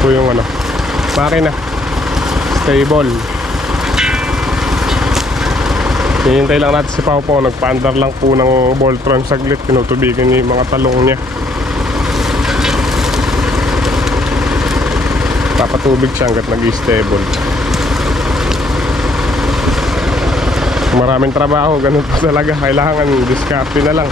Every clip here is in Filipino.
po yung ano, makina. Stable. Hinihintay lang natin si Pao Pao. Nagpa-andar lang po ng Voltron saglit. Tinutubigan niya yung mga talong niya. Papatubig siya hanggat nag-stable. Maraming trabaho, ganun po talaga. Kailangan diskarte na lang.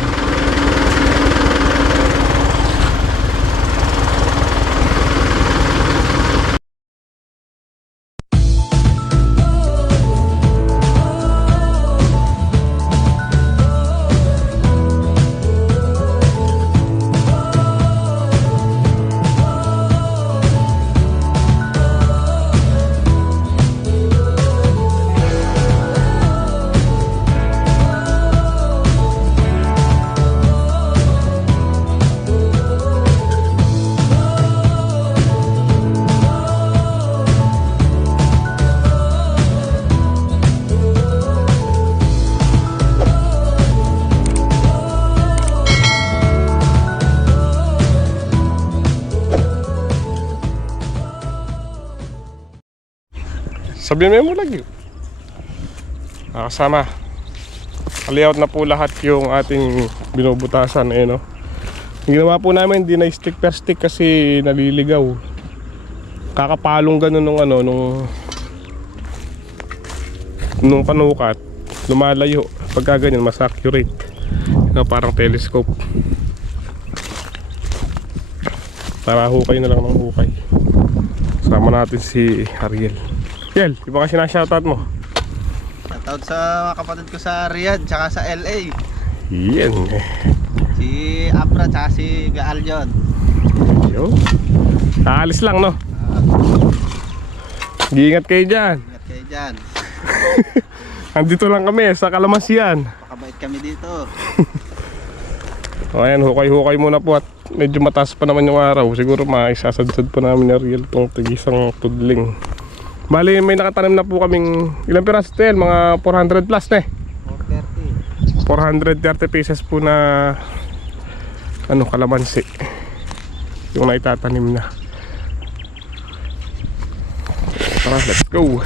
Sabihin mo lagi. Kasama. Layout na po lahat yung ating binubutasan no. Ginawa po namin hindi na stick per stick kasi naliligaw. Kakapalong ganun nung panukat, lumalayo. Pagka ganyan mas accurate. Parang telescope. Tara, hukay na lang ng hukay. Sama natin si Ariel. Ariel, di ba kasi na-shoutout mo? Shoutout sa mga kapatid ko sa Riyadh tsaka sa LA. Yan. Si Abra tsaka si Gaaljon. Yo. Aalis lang no? Giingat kayo dyan. Ingat kayo dyan. Andito lang kami sa Kalamasian. Pakabait kami dito. O ayan, hukay-hukay muna po at medyo mataas pa naman yung araw. Siguro maisasadsad pa namin ni Ariel itong tigisang tudling. Bali may nakatanim na po kaming ilang piraso ito yan? Mga 400 plus na 430 pieces po na kalamansi yung naitatanim na. Tara, let's go.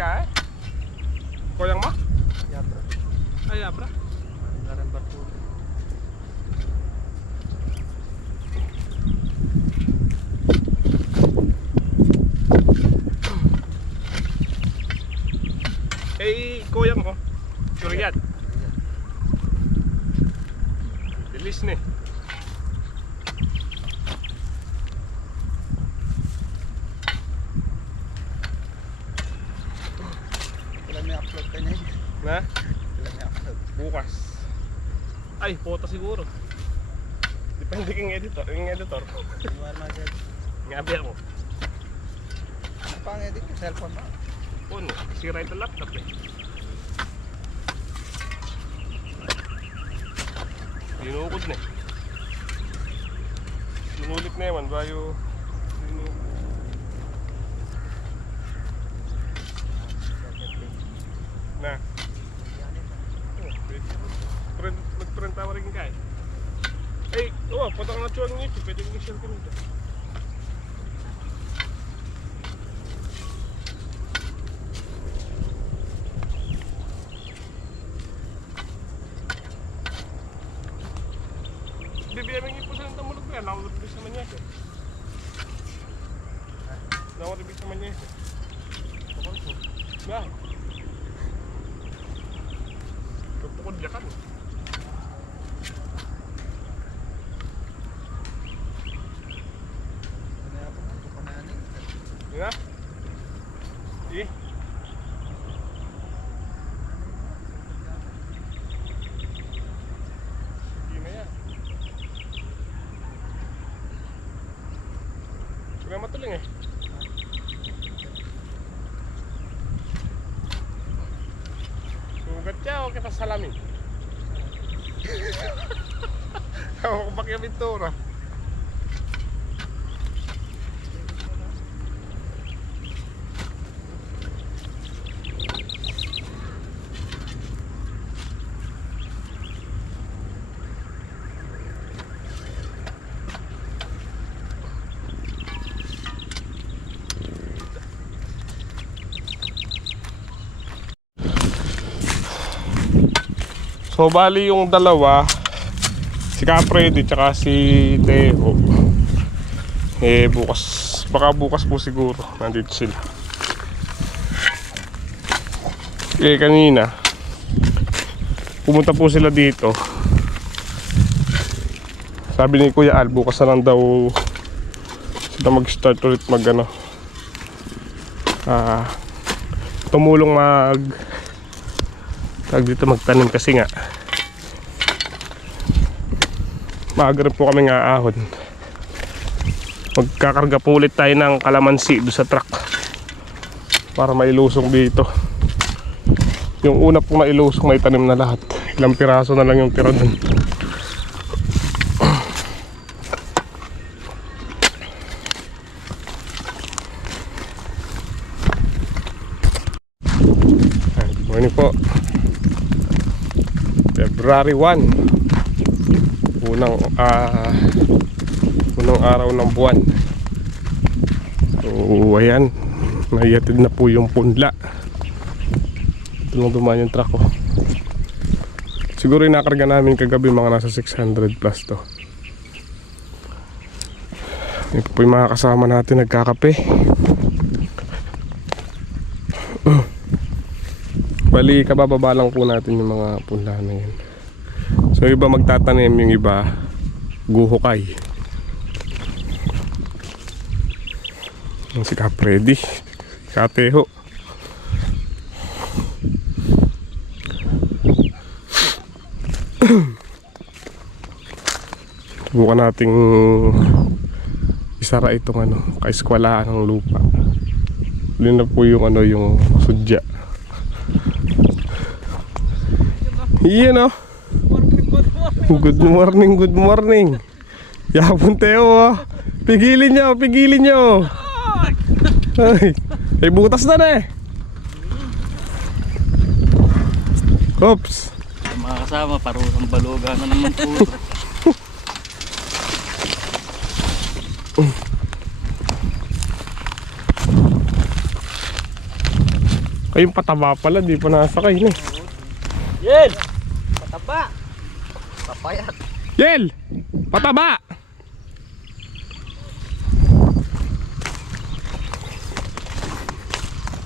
Ka koyang mo? Yabra. Ay, abra. Eh, koyang mo. Suriyat. Bilis ni. Na? Bukas. Ay, photo siguro. Depende kang editor. Yung editor. Ngabi ako. Pang edit yung cellphone ba? Puno. Sira ito laptop eh. Dinukod na eh. Sinulit na yaman. Bayo. Na. Nag-print tawa rin ka eh. Eh, punta ka na chuwang nito. Pwede kong i-share ka nito. Bibiyaming ipo sa nang tamulog na. Nakuribis naman niya eh. Nakuribis naman niya eh. Na. Pukod niya kan. Ya? Sige. Sige na yan. Sige na matuling eh. Sugat siya o kita salamin? Ako bakit yung pintura? So bali yung dalawa, si Capredi tsaka si Teo, bukas, baka bukas po siguro nandito sila. Kanina pumunta po sila dito. Sabi ni Kuya Al, bukas na lang daw sila mag-start ulit tumulong dito magtanim kasi nga maaga rin po kami nga ahon. Magkakarga po ulit tayo ng kalamansi doon sa truck para mailusong dito. Yung una pong mailusong may tanim na lahat, ilang piraso na lang yung tira dun. Good morning po. February 1, unang araw ng buwan. So ayan, naihatid na po yung punla. Ito lang dumaan yung truck ko. Siguro yung nakarga namin kagabi mga nasa 600 plus to. Ito po yung mga kasama natin nagkakape. Bali kabababa lang po natin yung mga punla na yun. So yung iba magtatanim, yung iba guhukay. Yung si Capredi, Kateho. Subukan nating isara itong kaeskwalaan ng lupa. Yun na po yung yung sudya. Iyan Good morning, good morning. Yapon Teo. Pigilin nyo. Ay, butas na Oops. Mga kasama, parusang baloga na naman po. Kayong pataba pala, di pa nasakay na. Yel! Pataba! Papayat! Yel! Pataba!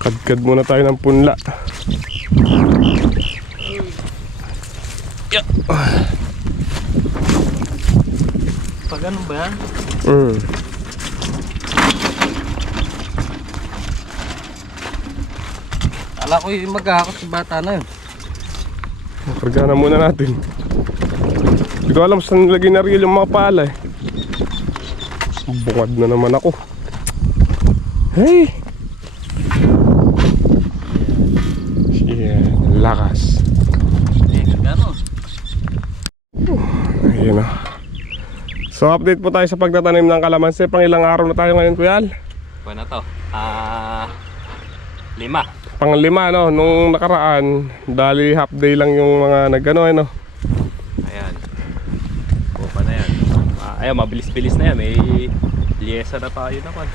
Kadkad muna tayo ng punla. Pag ano ba yan? Ala ko yung maghahakot sa bata na yun. Karga na muna natin. Hindi ko alam saan nilagay na rin yung mga pala Bungad na naman ako. Hey! Lakas. Ayun na. So update po tayo sa pagtatanim ng kalamansi. Pang ilang araw na tayo ngayon, Kuya Al? Bueno to. 5. Pang 5 no. Nung nakaraan, dali half day lang yung mga nagano Ayan. Kupa na yan. Ayan, mabilis-bilis na yan. May liyesa na tayo naman.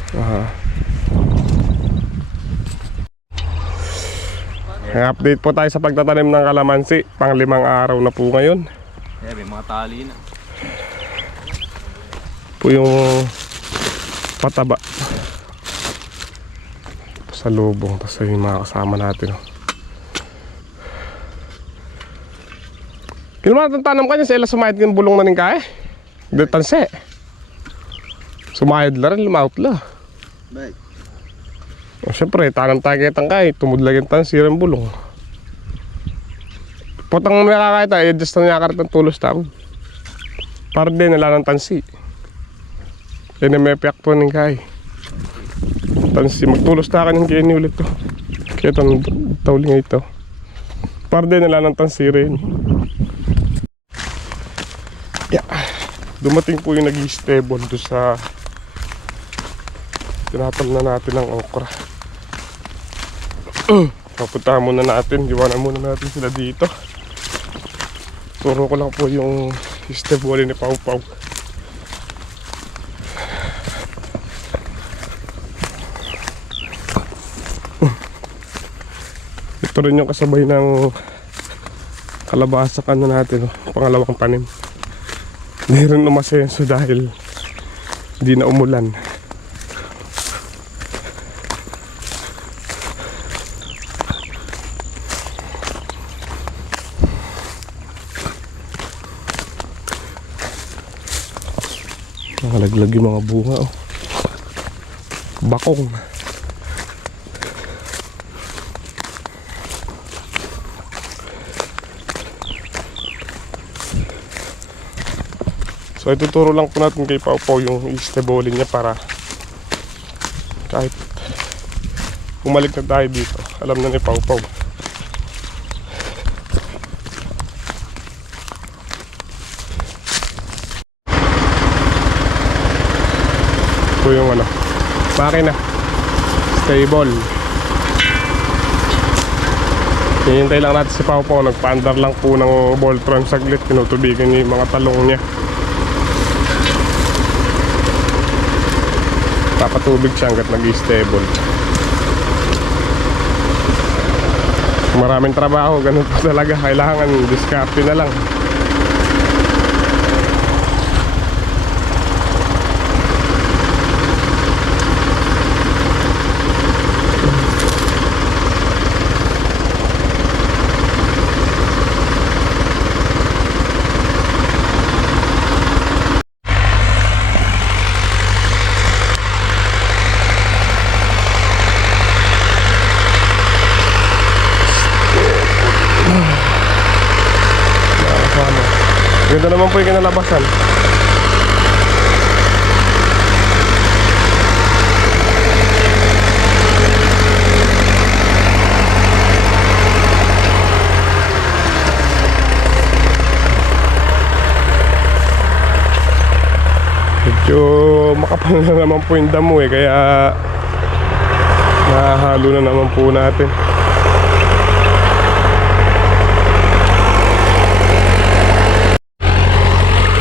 Update po tayo sa pagtatanim ng kalamansi. Pang 5 araw na po ngayon. Ayan, may mga tali na. Po yung pataba sa lubong. Tapos yung mga kasama natin. Kailan tanam ka niya sa ila sumayad yung bulong na rin kaya? Detanse. Sumayad la rin, lumaut la. Bye. O syempre, tanam tayo kitang kaya. Tumudlag yung tansi rin bulong. Potang nakakita, i-adjust na niya karit ng tulos tao. Para din, nila ng tansi. Yan yung may piyak po ng kaya. Tansi, magtulos na ka ng kini ulit to. Kaya itong tawling ito. Para din, nila ng tansi rin. Yeah. Dumating po yung nag-i-stable doon sa tinatal na natin ng okra. Papuntahan muna natin, iwanan muna natin sila dito. Turo ko lang po yung stable ni Pau Pau. Ito rin yung kasabay ng kalabasa ka na natin, oh. Pangalawang tanim. Hindi rin umasenso dahil hindi na umulan. Nakalaglag yung mga bunga, oh. Bakong. So ituturo lang po natin kay Pau Pau yung i-stebolin niya para kahit bumalik na tayo dito, alam na ni Pau Pau. Ito yung ano, makina stable. Hinihintay lang natin si Pau Pau. Nagpa-andar lang po ng Voltron saglit. Tinutubigan niya yung mga talong niya. Papatubig siya hanggat nag-stable. Maraming trabaho, ganun po talaga. Kailangan diskarte na lang. Ganda naman po yung kinalabasan. Medyo makapal na naman po yung damo eh, kaya nahahalo na naman po natin.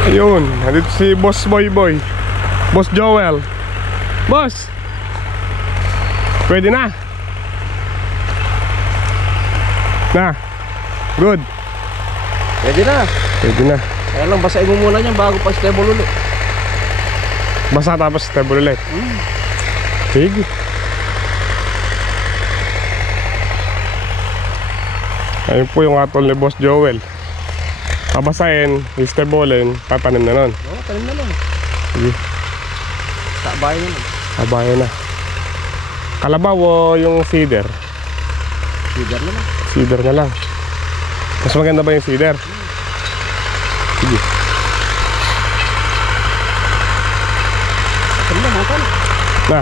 Ayun, nandito si Boss Boy Boy, Boss Joel. Boss, pwede na? Na, good. Pwede na. Pwede na. Kaya lang, basahin mo muna yan bago pa stable ulit. Basa tapos stable ulit. Sige. Ayun po yung atol ni Boss Joel. Pabasahin, i-stablein, tatanim na nun. Oo, tanim na lang. Sige. Tabayan na lang. Tabayan na. Kalabaw o yung feeder? Feeder na lang. Feeder na lang. Mas maganda ba yung feeder? Sige. Tanim na lang. Na.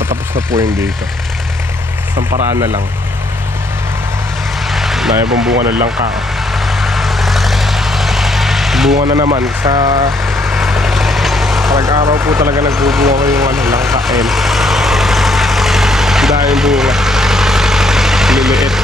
Patapos na po yung dito. Isang paraan na lang. Dahil pong bunga ng langka. Bunga na naman sa araw po talaga nagbubunga yung ano, langka. Dahil bunga liliit.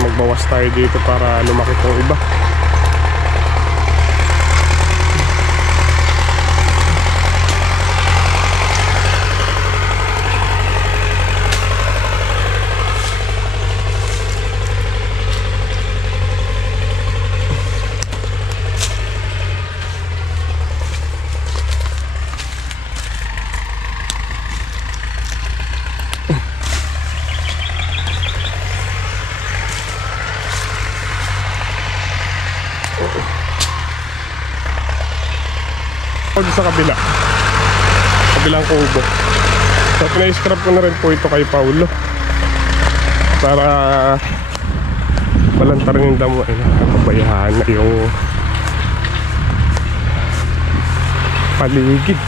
Magbawas tayo dito para lumaki tong iba. Sa kabilang kubo. So pinay-scrap ko na rin po ito kay Paulo para balanta rin yung damo. Pabayaan na yung paligid.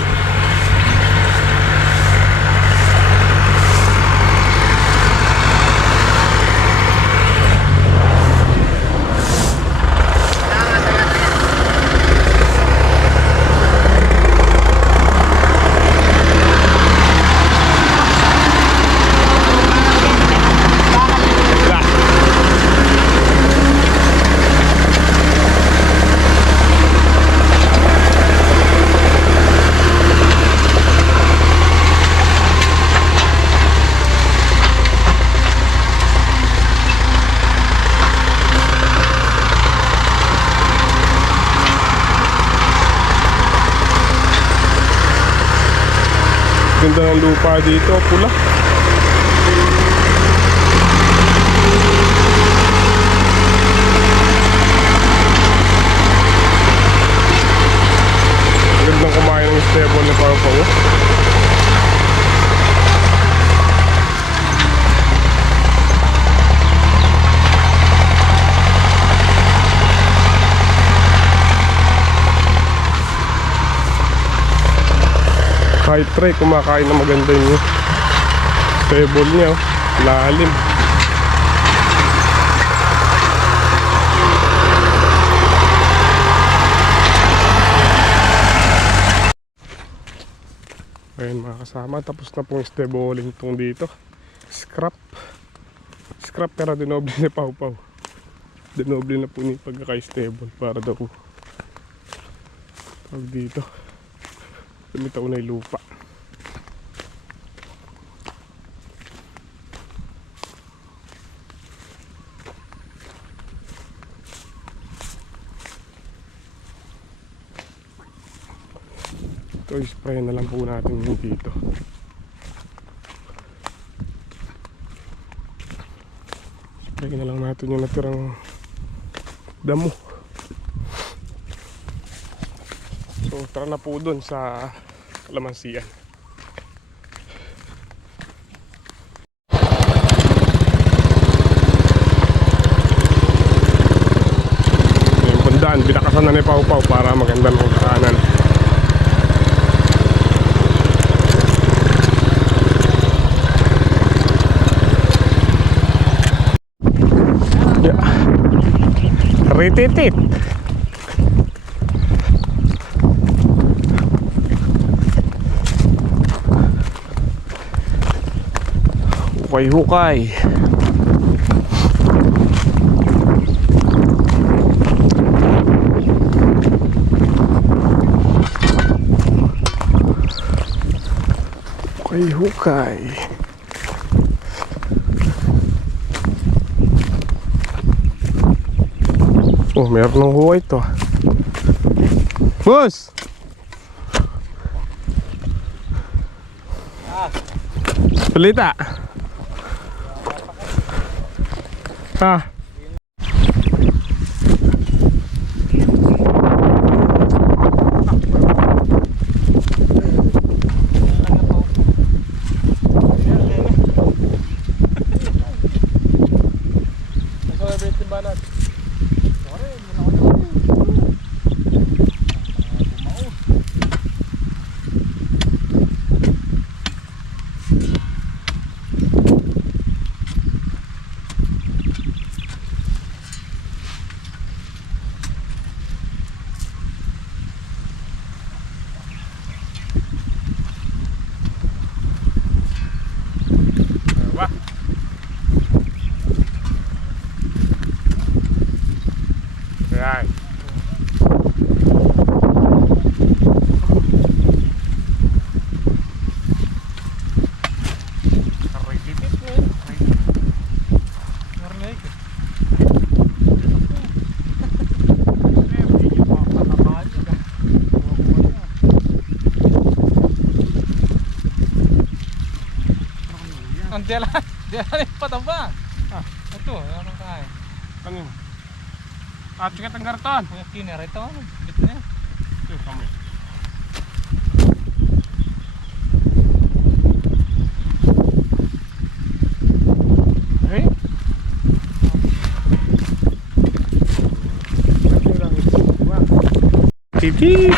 Ganda ng lupa dito, pula. Gandang kumain ng stable ni Pao Pao. Kahit try, kumakain na maganda yung stable niya, oh. Lalim. Ayun mga kasama, tapos na pong stabling tong dito. Scrap pero dinoble ni Pao Pao. Dinoble na po ni pagkaka-stable para daw pag dito lumitaw na yung lupa. Ito, spray na lang po natin yung dito. Spray na lang natin yung natirang damo. So tara na po dun sa kalamansian. Yung pandaan, binakasan na ni Pao Pao para maganda ng daanan. Yeah. Rititit. Hukay-hukay. Hukay-hukay. Oh, meron ng hukay to. Boss! Balita. Ha? Ayan. Ang diyan yung pataba. Ito, ano kaya? Kanin. At sikat ang karton. Yung kiner ito, bit na yan. Ito, kami. Hey? Titi.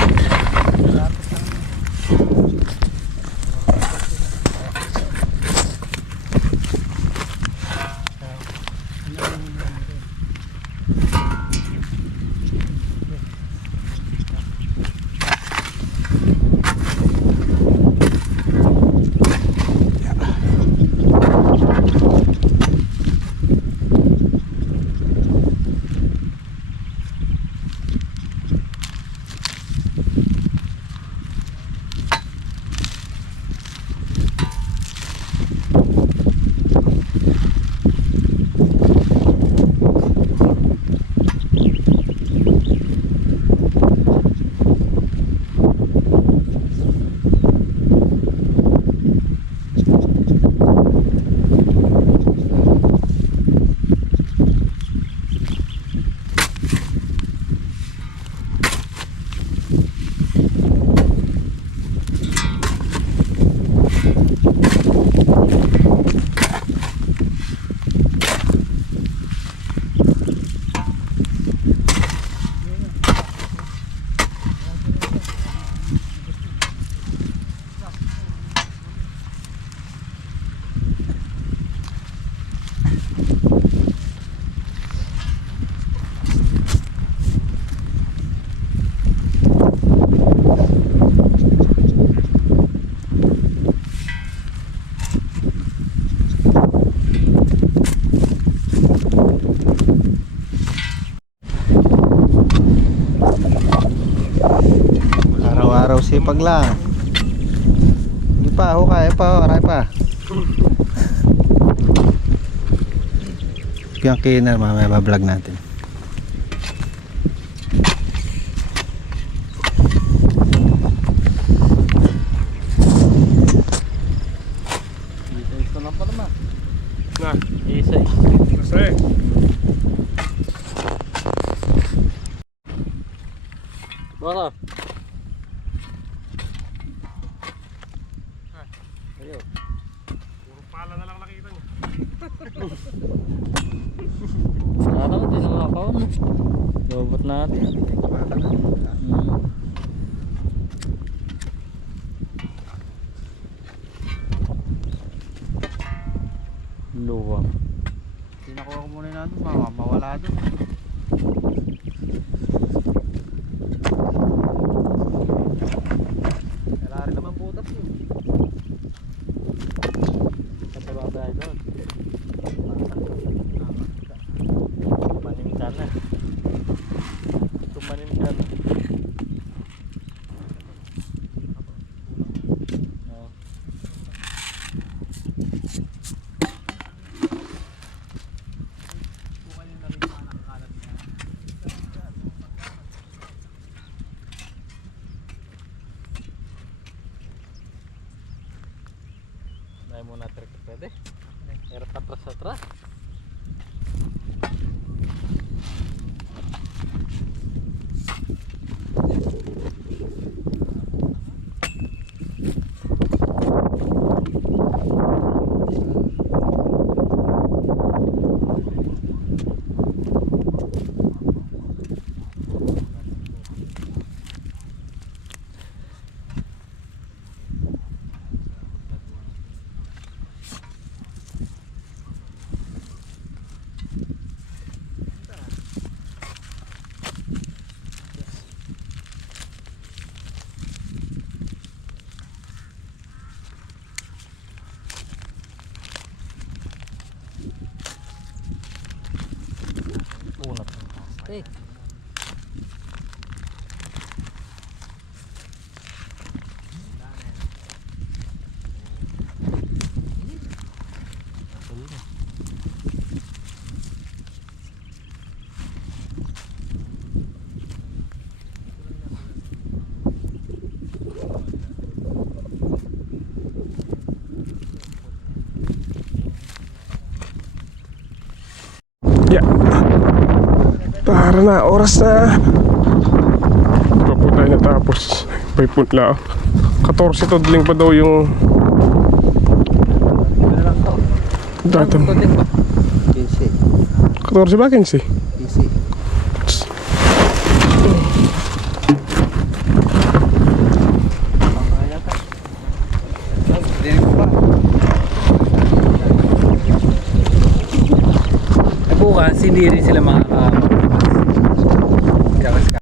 Sipag lang. Hindi pa, hukay pa, aray pa. Yung kina, mamaya ba-vlog natin. Ito lang pa naman. Na, Isa eh. kasi. Baka. Ayo. Puro pala na lang nakita niyo. Araw, di naman ako. Lobot natin. Luwang. Tinakuha ko muna natin, mawala doon. Wala rin naman butas yun. Kataba tayo doon. Tumanim ka na. Tumanim ka na. Oo. Dahil muna trek pwede. Hirap atras-atras. Unat ng plastic. Yeah. Para na, oras na. Ito po tayo natapos. May punla. 14 tudling pa daw yung datum. 15. 14 ba? 15? Easy. Bukas hindi rin sila makaka